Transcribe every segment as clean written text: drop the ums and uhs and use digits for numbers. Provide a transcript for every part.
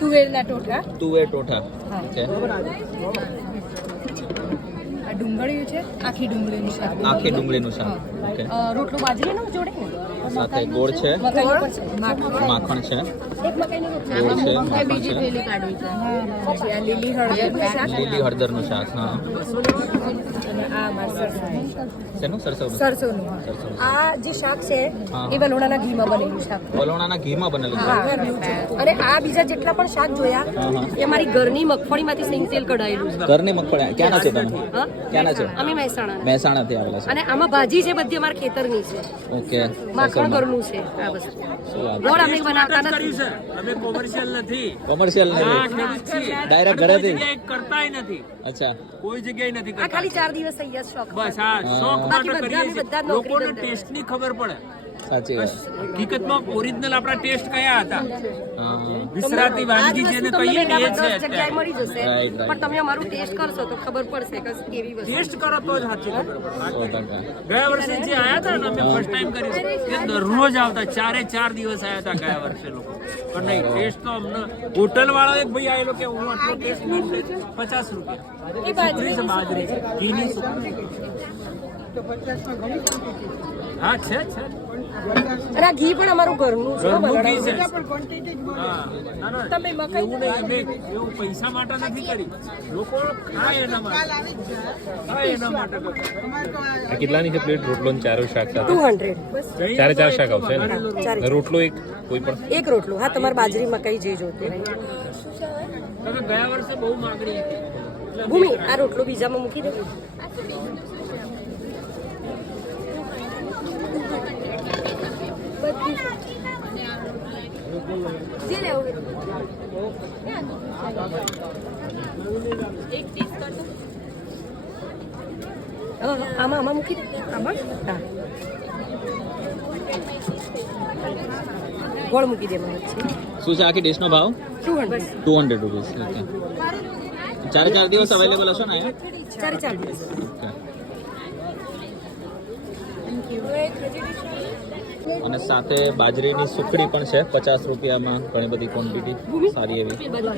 તુવેરના ટોઠા. તુવેર ટોઠા. હા. ઓકે. આ ડુંગળીયું છે, આખી ડુંગળીનું શાક. આખી ડુંગળીનું શાક. ઓકે. રોટલો બાજરીનો જોડે ને. સાથે ગોળ છે, મકાઈ ઉપર છે. માખણ છે, એક મકાઈની રોટલી. ગોળ છે, માખણ બીજી છે, થેલી કાઢવી છે. પછી આ લીલી હળદરનું શાક. લીલી હળદરનું શાક. હા. અને આ અમારું સરસોનું. શેનું? સરસવનું. સરસોનું. સરસવનું. આ જે શાક છે હા. એ વલોણાના ઘીમાં બનેલું શાક. વલોણાના ઘીમાં બનેલું છે. હા. અને આ બીજા જેટલા પણ શાક જોયા હા, હા. એ મારી ઘરની મગફળીમાંથી સિંગ તેલ કઢાયેલું છે. ઘરની મગફળી ક્યાંના છો તમે? હા? ક્યાંના છો? અમે મહેસાણા. મહેસાણાથી આવેલા છો. અને આમાં ભાજી છે બધી અમારા ખેતરની છે. ઓકે. માખણ ઘરનું છે આ વસ્તુ. ગોળ અમે બનાવતા નથી. અમે કોમર્શિયલ નથી. કોમર્શિયલ નથી, ડાયરેક્ટ ઘરેથી. કરતાય નથી, અચ્છા. કોઈ જગ્યાએ નથી આ કરતા. ખાલી 4 દિવસ થઈ ગયા શોખ. બસ આ શોખ બાકી માટે બધા કરીએ છીએ. બધા નોકરી લોકોને ધંધા. ટેસ્ટની ખબર પડે. સાચી વાત. હકીકતમાં ઓરિજિનલ આપણા ટેસ્ટ કયા હતા? હા. વિસરાતી વાનગી જેને કહીએ ને એ છે. જગ્યાએ મળી જશે. Right, right. પણ તમે અમારું ટેસ્ટ કરશો તો ખબર પડશે કે કેવી વસ્તુ. ટેસ્ટ કરો તો જ સાચી ખબર પડે. 100%. ગયા વર્ષે જે આયા હતા ને અમે ફર્સ્ટ ટાઈમ કર્યું એ દરરોજ આવતા 4 દિવસ આયા હતા ગયા વર્ષે લોકો. પણ નહીં, ટેસ્ટ તો અમને હોટલ વાળો એક ભાઈ આવેલો કે હું આટલો ટેસ્ટ નહીં છે. 50 રૂપિયા એ બાજરી છે, બાજરી છે, ઘીની સુખડી. હા છે. અને આ ઘી પણ અમારું ઘરનું છે. ઘરનું ઘી છે. બનાવેલું. હા. ના, ના, તમે મકાઈ એવું નહીં, અમે એવું પૈસા માટે નથી કરી. લોકો ખાય એના માટે. ખાય એના માટે કરી. આ કેટલાની છે પ્લેટ? રોટલો ને ચારો શાક સાથે 200. ચારે ચાર શાક આવશે ને? ચારે. રોટલો એક કોઈ પણ એક રોટલો. હા, તમારે બાજરી મકાઈ જે જોતી હોય. તમે ગયા વર્ષે બહુ માંગણી હતી. ભૂમિ આ રોટલો બીજામાં મૂકી દે. જે લેવું આમાં મૂકી દે. આમાં હા, ગોળ મૂકી દે. મને શું છે આખી ડિશનો ભાવ? 200. 200 રૂપીસ. ઓકે. 4 દિવસ અવેલેબલ હશો ને અહીંયા? 4 દિવસ. ઓકે. અને સાથે બાજરીની સુખડી પણ છે 50 રૂપિયામાં. ઘણી બધી ક્વોન્ટિટી સારી એવી મળે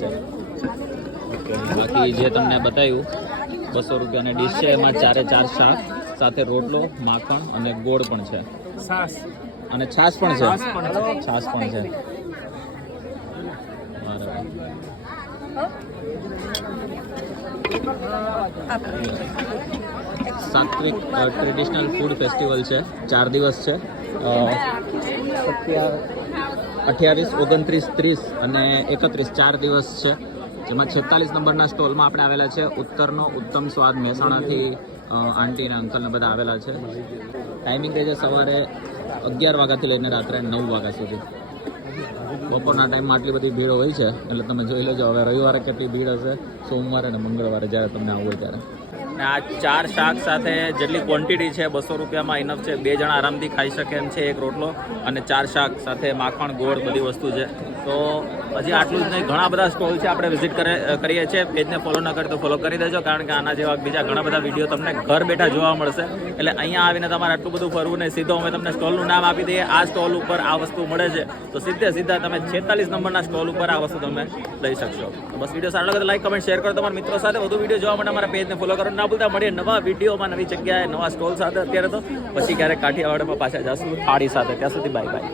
છે. ઓકે. બાકી જે તમને બતાવ્યું 200 રૂપિયાની ડીશ છે, એમાં 4 શાક સાથે રોટલો, માખણ અને ગોળ પણ છે. સાસ અને છાશ પણ છે. છાશ પણ છે. છાશ પણ છે. સાત્વિક ટ્રેડિશનલ ફૂડ ફેસ્ટિવલ છે. 4 દિવસ છે. 28, 29, 30 અને 31 4 દિવસ છે. જેમાં 46 નંબરના સ્ટોલમાં આપણે આવેલા છે. ઉત્તરનો ઉત્તમ સ્વાદ મહેસાણાથી આંટી અને અંકલને બધા આવેલા છે. ટાઈમિંગ રહે છે સવારે 11 વાગ્યાથી લઈને રાત્રે 9 વાગ્યા સુધી. બપોરના ટાઈમમાં આટલી બધી ભીડ હોય છે એટલે તમે જોઈ લેજો હવે રવિવારે કેટલી ભીડ હશે, સોમવારે અને મંગળવારે જ્યારે તમને આવવું હોય ત્યારે. આ 4 શાક સાથે જેટલી ક્વોન્ટિટી છે 200 રૂપિયામાં ઇનફ છે. 2 જણા આરામથી ખાઈ શકે એમ છે. એક રોટલો અને 4 શાક સાથે માખણ, ગોળ બધી વસ્તુ છે. તો હજી આટલું જ નહીં, ઘણા બધા સ્ટોલ છે. આપણે વિઝિટ કરીએ છીએ. પેજને ફોલો ન કરી તો ફોલો કરી દેજો, કારણ કે આના જેવા બીજા ઘણા બધા વિડીયો તમને ઘર બેઠા જોવા મળશે. એટલે અહીંયા આવીને તમારે આટલું બધું ફરવું નહીં. સીધો અમે તમને સ્ટોલનું નામ આપી દઈએ. આ સ્ટોલ ઉપર આ વસ્તુ મળે છે તો સીધા તમે 46 નંબરના સ્ટોલ ઉપર આ વસ્તુ તમે લઈ શકશો. તો બસ વિડીયો સારો લાગે તો લાઈક, કમેન્ટ, શેર કરો તમારા મિત્રો સાથે. વધુ વિડીયો જોવા માટે અમારા પેજને ફોલો કરો. ના ભૂલતા મળીએ નવા વિડીયોમાં, નવી જગ્યાએ, નવા સ્ટોલ સાથે. અત્યારે તો પછી ક્યારેક કાઠિયાવાડમાં પાછા જશું થાળી સાથે. ત્યાં સુધી બાય બાય.